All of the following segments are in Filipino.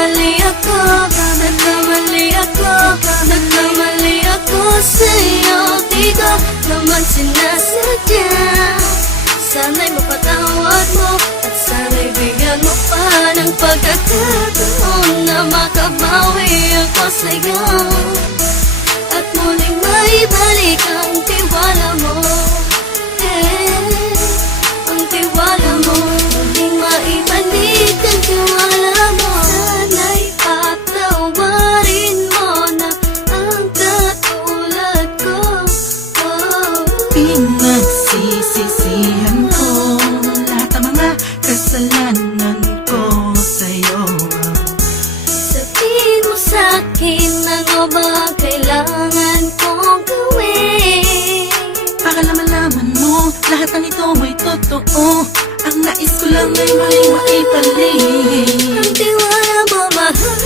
Nagkamali ako, nagkamali ako, nagkamali ako sa'yo. Di ko naman sinasadya. Sana'y mapatawad mo at sana'y bigyan mo pa ng pagkakataon na makabawi ako sa'yo at muling maibalik ang tiwala mo. Ang tiwala mo, muling maibalik ang tiwala mo. Sana'y patawarin mo na ang katulad ko. Pinagsisisihan ko lahat ng mga kasalanan ko sa'yo. Sabihin mo sa'kin ano ba ang kailangan kong gawin Para malaman mo lahat ng ito ay totoo. Ang nais ko lang ay maibalik ang tiwala mo, mahal.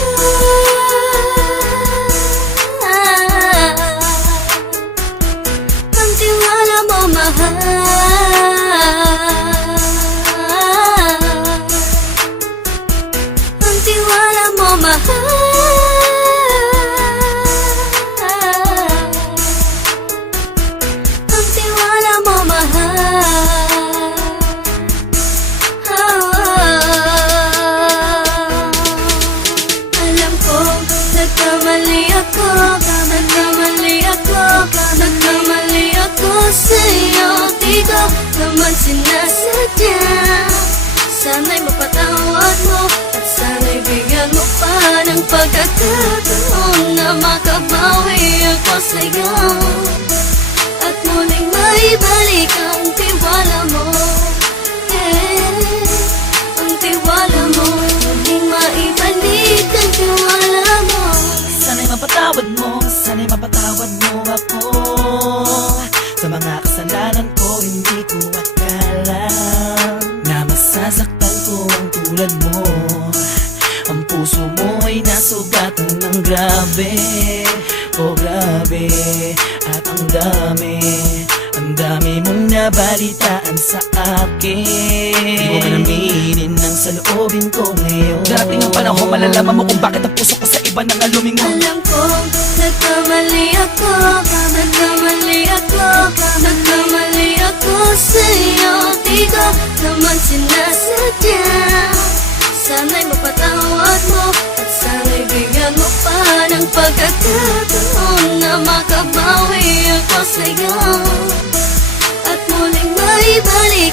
Ang tiwala mo, mahal. Ang tiwala mo, mahal. Ang tiwala mo, mahal. Alam ko, nagkamali ako, nagkamali ako, nagkamali ako sa'yo. Di ko naman sinasadya. Sana'y mapatawad mo at sana'y bigyan mo pa ng pagkakataon na makabawi ako sa'yo at muling maibalik ang tiwala mo. Ang tiwala mo, muling maibalik ang tiwala mo. Sana'y mapatawad mo, sana'y mapatawad mo ako sa mga kasalanan ko. Hindi ko akala na masasaktan ko ang tulad mo. Ang puso mo ay nasugatan ng grabe. Oh grabe, at ang dami mong nabalitaan sa akin. Di ko man aminin ng saloobin ko ngayon. Darating ang panahon, malalaman mo kung bakit ang puso ko sa iba nang lumingon. Alam ko, nagkamali ako, nagkamali ako, nagkamali ako sa'yo. Di ko naman sinasadya. Sana'y mapatawad mo at sana'y bigyan mo pa ng pagkakataon na makabawi ako sa'yo at muling maibalik